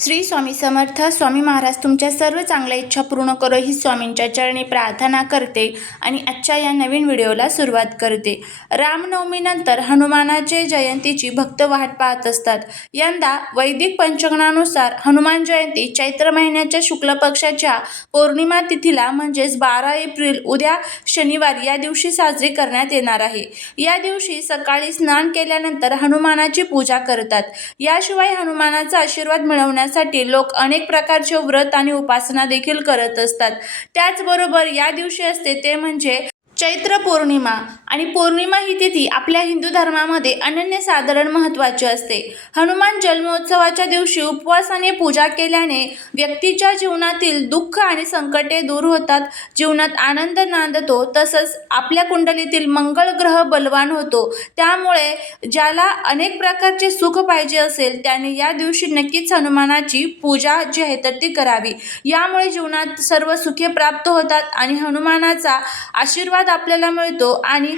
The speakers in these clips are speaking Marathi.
श्री स्वामी समर्थ स्वामी महाराज तुमच्या सर्व चांगल्या इच्छा पूर्ण करो ही स्वामींच्या चरणी प्रार्थना करते आणि आजच्या या नवीन व्हिडिओला सुरुवात करते. रामनवमीनंतर हनुमानाचे जयंतीची भक्त वाट पाहत असतात. यंदा वैदिक पंचगणानुसार हनुमान जयंती चैत्र महिन्याच्या शुक्ल पक्षाच्या पौर्णिमा तिथीला म्हणजेच बारा एप्रिल उद्या शनिवार या दिवशी साजरी करण्यात येणार आहे. या दिवशी सकाळी स्नान केल्यानंतर हनुमानाची पूजा करतात. याशिवाय हनुमानाचा आशीर्वाद करण्यासाठी लोक अनेक प्रकारचे व्रत आणि उपासना देखील करत असतात. त्याचबरोबर या दिवशी असते ते म्हणजे चैत्र पौर्णिमा. आणि पौर्णिमा ही तिथी आपल्या हिंदू धर्मामध्ये अनन्यसाधारण महत्त्वाची असते. हनुमान जन्मोत्सवाच्या दिवशी उपवासाने पूजा केल्याने व्यक्तीच्या जीवनातील दुःख आणि संकटे दूर होतात जीवनात आनंद नांदतो तसंच आपल्या कुंडलीतील मंगळ ग्रह बलवान होतो. त्यामुळे ज्याला अनेक प्रकारचे सुख पाहिजे असेल त्याने या दिवशी नक्कीच हनुमानाची पूजा जी आहे तर ती करावी. यामुळे जीवनात सर्व सुखे प्राप्त होतात आणि हनुमानाचा आशीर्वाद आपल्याला मिळतो आणि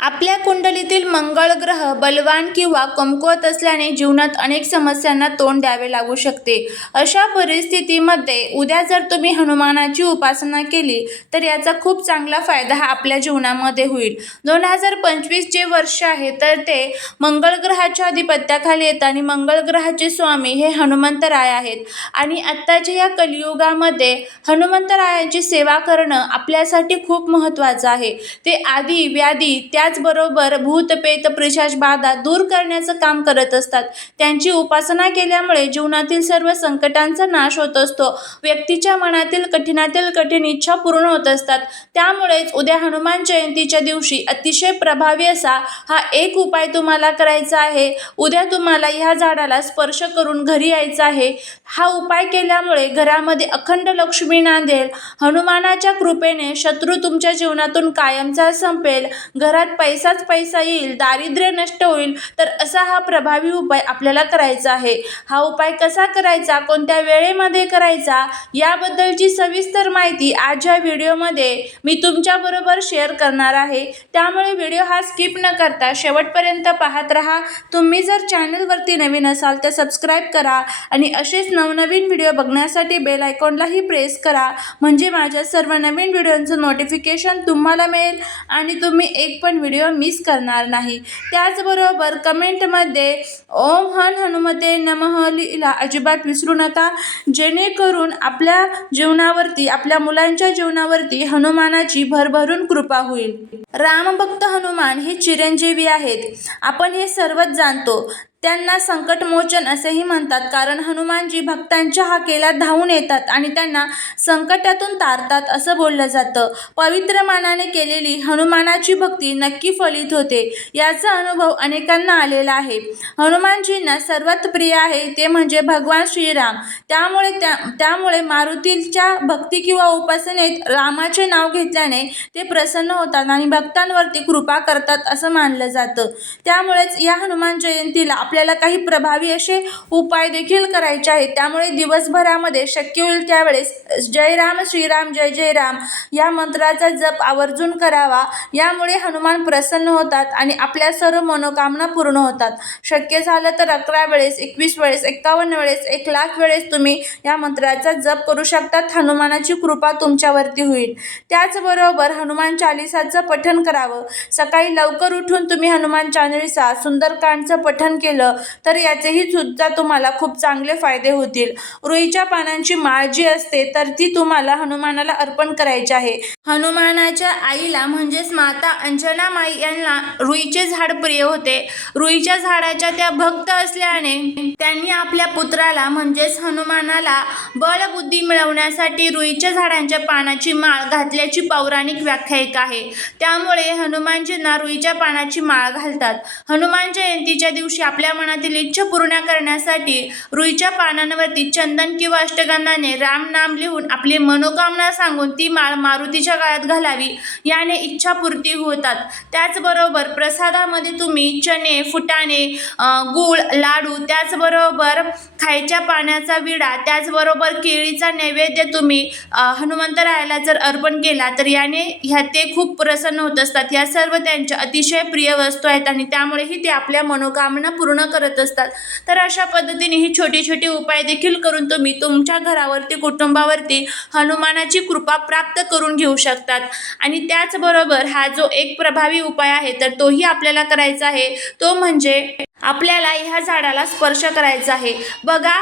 आपल्या कुंडलीतील मंगळ ग्रह बलवान किंवा कमकुवत असल्याने जीवनात अनेक समस्यांना तोंड द्यावे लागू शकते. अशा परिस्थितीमध्ये उद्या जर तुम्ही हनुमानाची उपासना केली तर याचा खूप चांगला फायदा हा आपल्या जीवनामध्ये होईल. दोन हजार पंचवीस जे वर्ष आहे तर ते मंगळ ग्रहाच्या अधिपत्याखाली येतं आणि मंगळ ग्रहाचे स्वामी हे हनुमंतराय आहेत. आणि आत्ताच्या या कलियुगामध्ये हनुमंतरायाची सेवा करणं आपल्यासाठी खूप महत्त्वाचं आहे. ते आधी व्याधी त्याचबरोबर भूत पेत बाधा दूर करण्याचं काम करत असतात. त्यांची उपासना केल्यामुळे जीवनातील सर्व संकटांचा नाश होत असतो. व्यक्तीच्या मनातील कठीणातील कठीण इच्छा पूर्ण होत असतात. त्यामुळेच उद्या हनुमान जयंतीच्या दिवशी अतिशय प्रभावी असा हा एक उपाय तुम्हाला करायचा आहे. उद्या तुम्हाला ह्या झाडाला स्पर्श करून घरी यायचा आहे. हा उपाय केल्यामुळे घरामध्ये अखंड लक्ष्मी नांदेल. हनुमानाच्या कृपेने शत्रू तुमच्या जीवनातून कायमचा संपेल. घरात पैसाच पैसा येईल दारिद्र्य नष्ट होईल तर असा हा प्रभावी उपाय आपल्याला करायचा आहे. हा उपाय कसा करायचा कोणत्या वेळेमध्ये करायचा याबद्दलची सविस्तर माहिती आज या व्हिडिओमध्ये मी तुमच्याबरोबर शेअर करणार आहे. त्यामुळे व्हिडिओ हा स्किप न करता शेवटपर्यंत पाहत राहा. तुम्ही जर चॅनलवरती नवीन असाल तर सबस्क्राईब करा आणि असेच नवनवीन व्हिडिओ बघण्यासाठी बेल आयकॉनलाही प्रेस करा. म्हणजे माझ्या सर्व नवीन व्हिडिओंचं नोटिफिकेशन तुम्हाला मिळेल आणि तुम्ही एक पण व्हिडिओ मिस करणार नाही. त्याचबरोबर कमेंटमध्ये ओम हन हनुमते नमः लिहिला अजिबात विसरू नका. जेणेकरून आपल्या जीवनावरती आपल्या मुलांच्या जीवनावरती हनुमानाची भरभरून कृपा होईल. रामभक्त हनुमान हे चिरंजीवी आहेत. आपण हे सर्वच जाणतो. त्यांना संकटमोचन असेही म्हणतात. कारण हनुमानजी भक्तांच्या हाकेला धावून येतात आणि त्यांना संकटातून तारतात असं बोललं जातं. पवित्र मानाने केलेली हनुमानाची भक्ती नक्की फलित होते. याचा अनुभव अनेकांना आलेला आहे. हनुमानजींना सर्वात प्रिय आहे ते म्हणजे भगवान श्रीराम. त्यामुळे त्या त्यामुळे मारुतीच्या भक्ती किंवा उपासनेत रामाचे नाव घेतल्याने ते प्रसन्न होतात आणि भक्तांवरती कृपा करतात असं मानलं जातं. त्यामुळेच या हनुमान जयंतीला आपल्याला काही प्रभावी असे उपाय देखील करायचे आहेत. त्यामुळे दिवसभरामध्ये शक्य होईल त्यावेळेस जय राम श्रीराम जय जय राम या मंत्राचा जप आवर्जून करावा. यामुळे हनुमान प्रसन्न होतात आणि आपल्या सर्व मनोकामना पूर्ण होतात. शक्य झालं तर अकरा वेळेस एकवीस वेळेस एक्कावन्न वेळेस एक लाख वेळेस तुम्ही या मंत्राचा जप करू शकतात. हनुमानाची कृपा तुमच्यावरती होईल. त्याचबरोबर हनुमान चालिसाचं पठण करावं. सकाळी लवकर उठून तुम्ही हनुमान चालिसा सुंदरकांडचं पठण केलं तर याचेही सुद्धा तुम्हाला खूप चांगले फायदे होतील. रुईच्या पानांची माळ जी असते तर ती तुम्हाला हनुमानाला अर्पण करायची आहे. हनुमानाच्या आईला म्हणजेच माता अंजना माई यांना रुईचे झाड प्रिय होते. रुईच्या झाडाच्या त्या भक्त असल्याने त्यांनी आपल्या पुत्राला म्हणजेच हनुमानाला बळबुद्धी मिळवण्यासाठी रुईच्या झाडांच्या पानाची माळ घातल्याची पौराणिक व्याख्यायिका आहे. त्यामुळे हनुमानजींना रुईच्या पानाची माळ घालतात. हनुमान जयंतीच्या दिवशी आपल्या मनातील इच्छा पूर्ण करण्यासाठी रुईच्या पानांवरती चंदन किंवा अष्टगंधाने राम नाम लिहून आपली मनोकामना सांगून ती माळ मारुतीच्या काळात घालावी याने इच्छापूर्ती होतात. त्याचबरोबर प्रसादामध्ये तुम्ही चणे फुटाणे गूळ लाडू त्याचबरोबर खायच्या पाण्याचा विडा त्याचबरोबर केळीचा नैवेद्य तुम्ही हनुमंतरायाला जर अर्पण केला तर याने ह्या ते खूप प्रसन्न होत असतात. या सर्व त्यांच्या अतिशय प्रिय वस्तू आहेत आणि त्यामुळेही ते आपल्या मनोकामना पूर्ण पूर्ण करत असतात. तर अशा पद्धतीने ही छोटी छोटी उपाय देखील करून तुम्ही तुमच्या घरावरती कुटुंबावरती हनुमानाची कृपा प्राप्त करून घेऊ शकतात. आणि त्याचबरोबर हा जो एक प्रभावी उपाय आहे तर तोही आपल्याला करायचा आहे. तो म्हणजे आपल्याला ह्या झाडाला स्पर्श करायचा आहे. बघा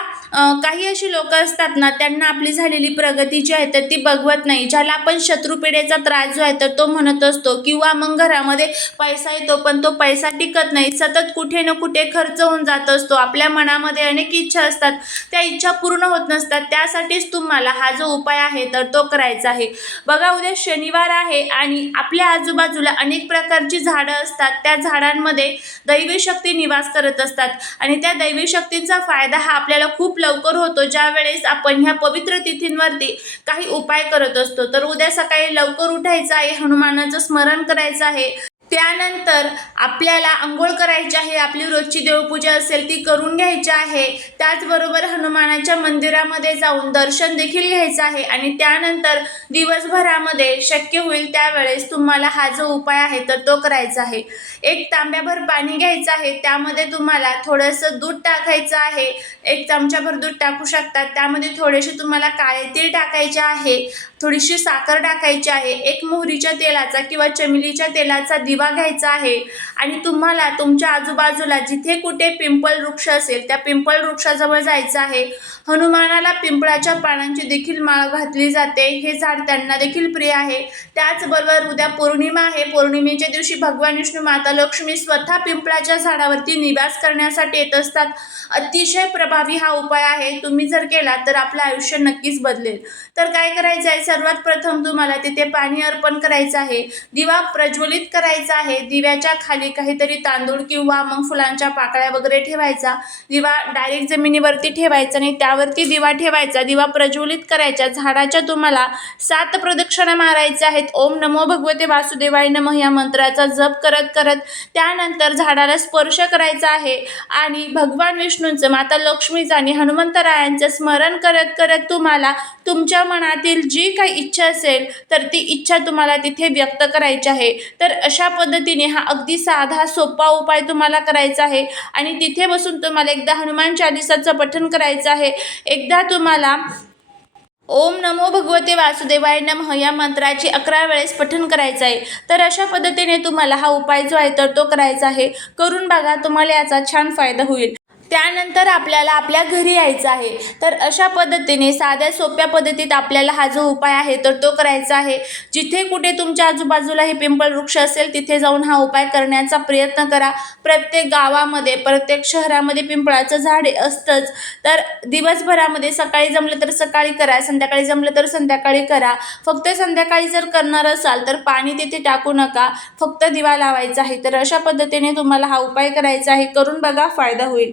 काही अशी लोक असतात ना त्यांना आपली झालेली प्रगती जी आहे तर ती बघवत नाही. ज्याला आपण शत्रुपिढेचा त्रास जो आहे तर तो म्हणत असतो किंवा मग घरामध्ये पैसा येतो पण तो पैसा टिकत नाही. सतत कुठे ना कुठे खर्च होऊन जात असतो. आपल्या मनामध्ये अनेक इच्छा असतात. त्या इच्छा पूर्ण होत नसतात. त्यासाठीच तुम्हाला हा जो उपाय आहे तर तो करायचा आहे. बघा उद्या शनिवार आहे आणि आपल्या आजूबाजूला अनेक प्रकारची झाडं असतात. त्या झाडांमध्ये दैवी शक्ती निवास करत असतात. आणि त्या दैवी शक्तींचा फायदा हा आपल्याला खूप लवकर होतो. ज्या वेळेस आपण ह्या पवित्र तिथींवरती काही उपाय करत असतो. तर उद्या सकाळी लवकर उठायचं आहे. हनुमानाचं स्मरण करायचं आहे. त्यानंतर आपल्याला आंघोळ करायची आहे आपली रोजची देवपूजा असेल ती करून घ्यायची आहे. त्याचबरोबर हनुमानाच्या मंदिरामध्ये जाऊन दर्शन देखील घ्यायचं आहे आणि त्यानंतर दिवसभरामध्ये शक्य होईल त्यावेळेस तुम्हाला हा जो उपाय आहे तर तो करायचा आहे. एक तांब्याभर पाणी घ्यायचं आहे त्यामध्ये तुम्हाला थोडंसं दूध टाकायचं आहे. एक चमच्याभर दूध टाकू शकतात त्यामध्ये थोडेसे तुम्हाला काळे तीळ टाकायचे आहे थोडीशी साखर टाकायची आहे एक मोहरीच्या तेलाचा किंवा चमेलीच्या तेलाचा दिव घ्यायचा आहे. आणि तुम्हाला तुमच्या आजूबाजूला जिथे कुठे पिंपळ वृक्ष असेल त्या पिंपळ वृक्षाजवळ जायचं आहे. हनुमानाला पिंपळाच्या पानांची देखील माळ घातली जाते. हे झाड त्यांना देखील प्रिय आहे. त्याचबरोबर उद्या पौर्णिमा आहे. पौर्णिमेच्या दिवशी भगवान विष्णू माता लक्ष्मी स्वतः पिंपळाच्या झाडावरती निवास करण्यासाठी येत असतात. अतिशय प्रभावी हा उपाय आहे. तुम्ही जर केला तर आपलं आयुष्य नक्कीच बदलेल. तर काय करायचं आहे? सर्वात प्रथम तुम्हाला तिथे पाणी अर्पण करायचं आहे. दिवा प्रज्वलित करायचा आहे. दिव्याच्या खाली काहीतरी तांदूळ किंवा मग फुलांच्या पाकळ्या वगैरे ठेवायचा. दिवा डायरेक्ट जमिनीवरती ठेवायचा आणि त्यावरती दिवा ठेवायचा. दिवा प्रज्वलित करायचा. झाडाच्या तुम्हाला सात प्रदक्षिणा मारायच्या आहेत. ओम नमो भगवते वासुदेवाय नम या मंत्राचा जप करत करत त्यानंतर झाडाला स्पर्श करायचा आहे. आणि भगवान विष्णूंचं माता लक्ष्मीचं आणि हनुमंतरायांचं स्मरण करत करत तुम्हाला तुमच्या मनातील जी काही इच्छा असेल तर ती इच्छा तुम्हाला तिथे व्यक्त करायची आहे. तर अशा पद्धतीने हा अगदी साधा सोपा उपाय तुम्हाला करायचा आहे. आणि तिथे बसून तुम्हाला एकदा हनुमान चालिसाचं पठण करायचं आहे. एकदा तुम्हाला ओम नमो भगवते वासुदेवाय नमः या मंत्राची अकरा वेळेस पठण करायचं आहे. तर अशा पद्धतीने तुम्हाला हा उपाय जो आहे तर तो करायचा आहे. करून बघा तुम्हाला याचा छान फायदा होईल. त्यानंतर आपल्याला आपल्या घरी यायचं आहे. तर अशा पद्धतीने साध्या सोप्या पद्धतीत आपल्याला हा जो उपाय आहे तर तो करायचा आहे. जिथे कुठे तुमच्या आजूबाजूला हे पिंपळ वृक्ष असेल तिथे जाऊन हा उपाय करण्याचा प्रयत्न करा. प्रत्येक गावामध्ये प्रत्येक शहरामध्ये पिंपळाचं झाड असतंच. तर दिवसभरामध्ये सकाळी जमलं तर सकाळी करा संध्याकाळी जमलं तर संध्याकाळी करा. फक्त संध्याकाळी जर करणार असाल तर पाणी तिथे टाकू नका. फक्त दिवा लावायचा आहे. तर अशा पद्धतीने तुम्हाला हा उपाय करायचा आहे. करून बघा फायदा होईल.